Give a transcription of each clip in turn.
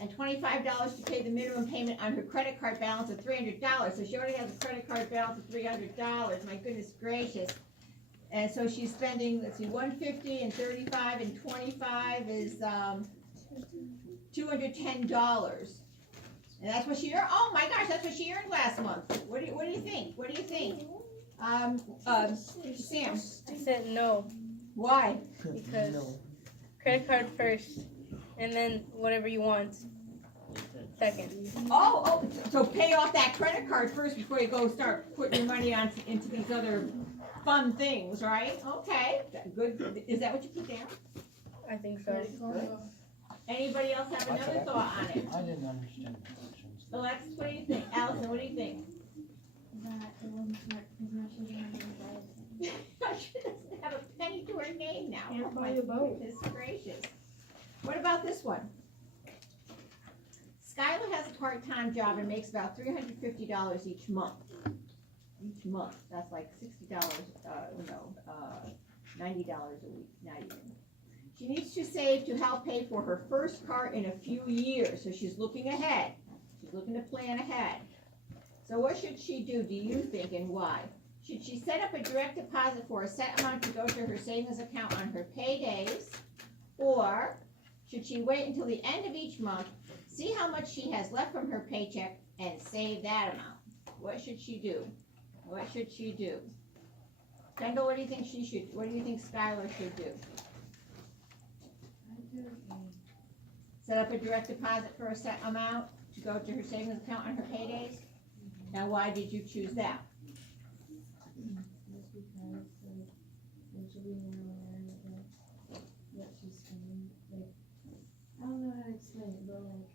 and $25 to pay the minimum payment on her credit card balance of $300. So she already has a credit card balance of $300. My goodness gracious. And so she's spending, let's see, $150 and $35 and $25 is $210. And that's what she earned. Oh my gosh, that's what she earned last month. What do you think? What do you think? Sam. I said no. Why? Because credit card first, and then whatever you want second. Oh, so pay off that credit card first before you go start putting your money into these other fun things, right? Okay, good. Is that what you put down? I think so. Anybody else have another thought on it? I didn't understand the questions. Alexis, what do you think? Allison, what do you think? That it wasn't smart because now she doesn't have any credit. She doesn't have a penny to her name now. Can't Oh buy my a boat. goodness gracious. What about this one? Skylar has a part-time job and makes about $350 each month. Each month, that's like $60, $90 a week, not even. She needs to save to help pay for her first car in a few years, so she's looking ahead. She's looking to plan ahead. So what should she do you think, and why? Should she set up a direct deposit for a set amount to go to her savings account on her paydays? Or should she wait until the end of each month, see how much she has left from her paycheck, and save that amount? What should she do? What should she do? Kendall, what do you think Skylar should do? Set up a direct deposit for a set amount to go to her savings account on her paydays? Now, why did you choose that? Just because then she'll be more aware of what she's spending. Like, I don't know how to explain it, but like,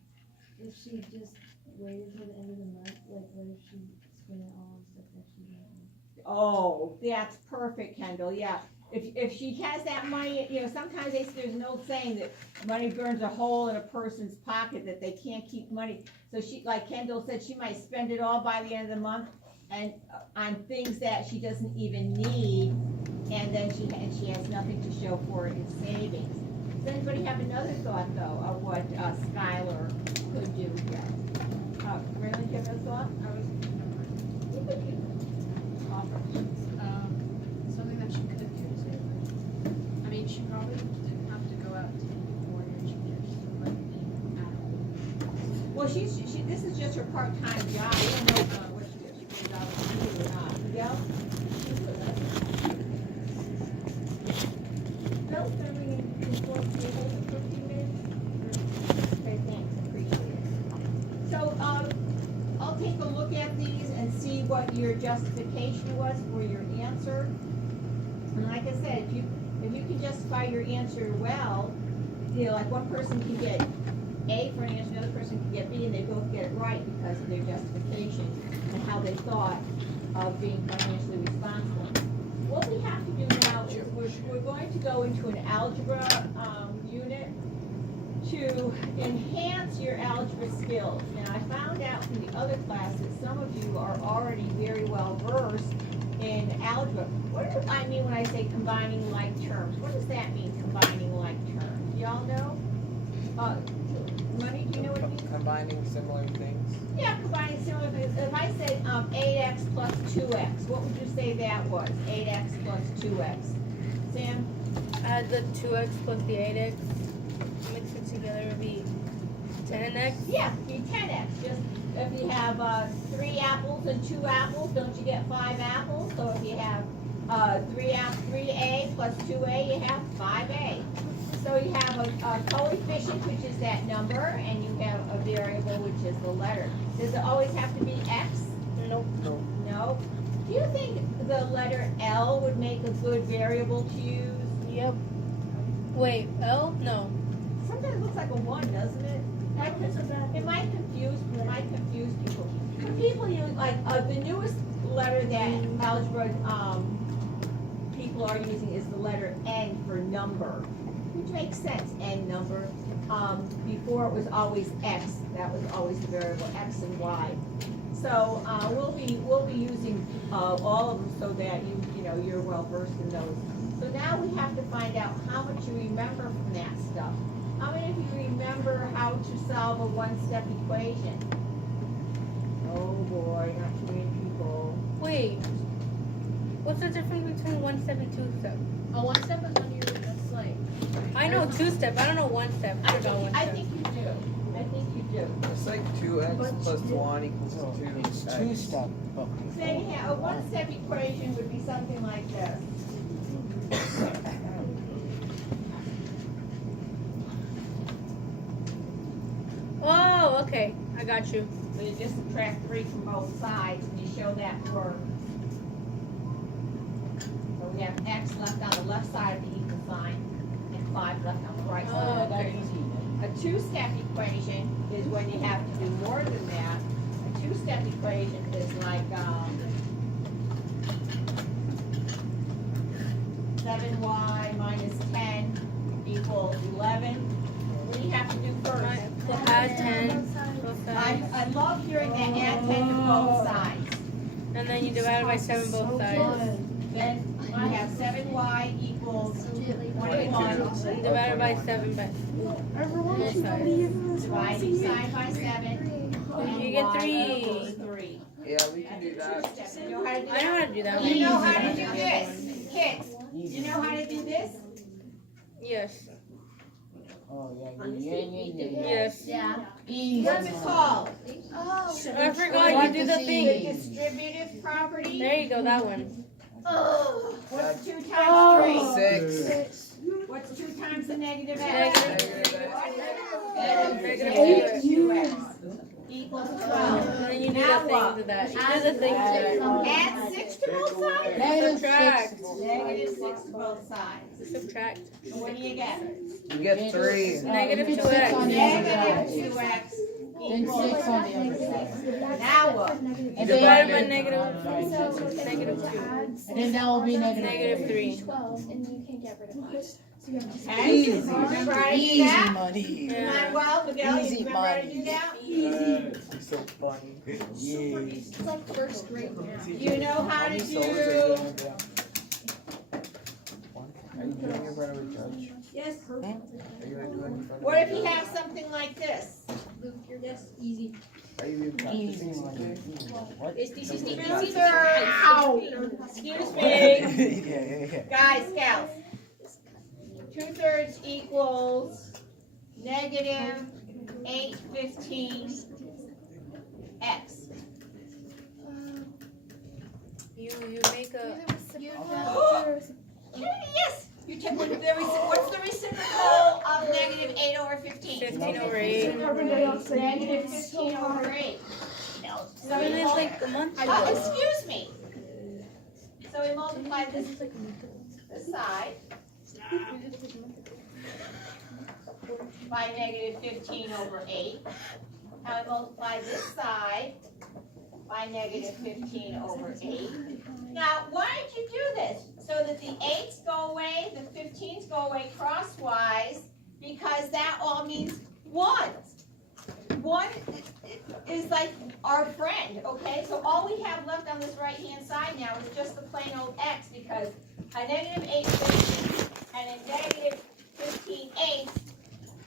if she just waited until the end of the month, like, what if she spent it all on stuff that she didn't? Oh, that's perfect, Kendall, yeah. If she has that money, sometimes there's an old saying that money burns a hole in a person's pocket, that they can't keep money. So she, like Kendall said, she might spend it all by the end of the month and on things that she doesn't even need, and then she has nothing to show for it in savings. Does anybody have another thought though of what Skylar could do here? Really, do you have a thought? You could offer. Something that she could do to save money. I mean, she probably didn't have to go out and take a mortgage, just like being at home. Well, this is just her part-time job. We don't know what she does. She goes out and do it or not. Miguel? Bill's gonna ring in 15 minutes? Okay, thanks, appreciate it. So, I'll take a look at these and see what your justification was for your answer. And like I said, if you can justify your answer well, like one person can get A for an answer, another person can get B, and they both get it right because of their justification and how they thought of being financially responsible. What we have to do now is we're going to go into an algebra unit to enhance your algebra skills. And I found out from the other class that some of you are already very well versed in algebra. What do I mean when I say combining like terms? What does that mean, combining like terms? Y'all know? Money, do you know what it means? Combining similar things. Yeah, combining similar things. If I said 8x plus 2x, what would you say that was? 8x plus 2x. Sam? Add the 2x plus the 8x, mix it together, it would be 10x. Yeah, it'd be 10x. Just if you have 3 apples and 2 apples, don't you get 5 apples? So if you have 3a plus 2a, you have 5a. So you have a coefficient, which is that number, and you have a variable, which is the letter. Does it always have to be x? Nope. No. Do you think the letter L would make a good variable to use? Yep. Wait, L? No. Sometimes it looks like a 1, doesn't it? It might confuse people. For people, the newest letter that algebra people are using is the letter N for number, which makes sense, N number. Before it was always X, that was always the variable X and Y. So we'll be using all of them so that you're well versed in those. So now we have to find out how much you remember from that stuff. How many of you remember how to solve solve a one-step equation. Oh boy, not too many people. Wait. What's the difference between 1 step and 2 step? A one step is when you're just like. I know 2 step. I don't know 1 step. I forgot 1 I step. think you do. I think you do. It's like 2x plus 1 equals No, 2. it's two-step. but Say a one-step equation would be something like this. Oh, okay. I got you. So you just subtract 3 from both sides and you show that works. So we have x left on the left side of the equal sign and 5 left on the right Oh, side. okay. A two-step equation is when you have to do more than that. A two-step equation is like 7y minus 10 equals 11. What do you have to do first? So add 10 both sides. I love hearing that add 10 to both sides. And then you divide it by 7 both sides. Then we have 7y equals 21. And divide it by 7 by both sides. Dividing side by 7. You get y 3. equals 3. Yeah, we can do that. You know how to do I know that? how to do that. You know how to do this? Kids, you know how to do this? Yes. Oh, yeah. Yes. Yeah. What's it called? Oh. I forgot you do the The thing. distributive property? There you go, that one. Oh. What's 2 times 6. 3? What's 2 times the negative x? Negative Negative 2x. 2x equals And 12. then you do Now the what? thing to that. You do the thing to that. Add 6 to both sides? Subtract. Negative 6 to both sides. Subtract. And what do you get? You get 3. Negative you get 2x. 6 on the other Negative side. 2x Then equals. 6 on the other side. Now what? And Divided by then, negative 2. and then that will be negative. Negative 3. 12, and you can get rid of it. Hey, Easy. remember how to do Easy that? money. Not well, Miguel, you Easy remember how to money. do that? So funny. Yeah. It's like first grade now. You know how to Are you do, doing in front of a judge? Yes. Are you gonna do it in front of what a if you judge? have something like this? Luke, your guess easy. Are you even Easy practicing money. something? What? This is the Excuse me, Yeah. guys, gals. 2/3 equals negative 8/15 x. You make a. Yes, you take, what's the reciprocal of negative 8/15? 15 over 8. Negative 15/8. I mean, it's like a month. Oh, excuse me. So we multiply this side by negative 15/8. Now we multiply this side by negative 15/8. Now, why did you do this? So that the 8's go away, the 15's go away crosswise, because that all means 1. 1 is like our friend, okay? So all we have left on this right-hand side now is just the plain old x, because a negative 8/15 and a negative 15/8,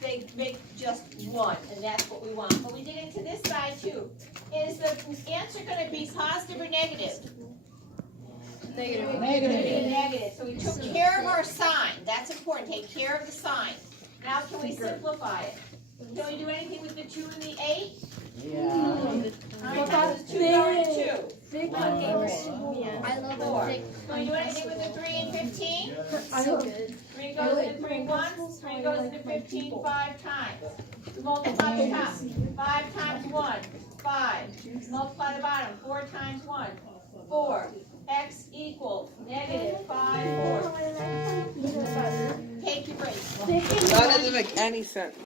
they make just 1, and that's what we want. But we did it to this side too. Is the answer going to be positive or negative? Negative. Negative. Negative. So we took care of our sign. That's important. Take care of the sign. Now can we simplify it? Can we do anything with the 2 and the 8? Yeah. How many times is 2 go to 2? I love 4. it. Can we do anything with the 3 and 15? So good. 3 goes into 3 once, 3 goes into 15 5 times. We multiply the top. 5 times 1, 5. Multiply the bottom. 4 times 1, 4. X equals negative 5/4. Take your break. That doesn't make any sense.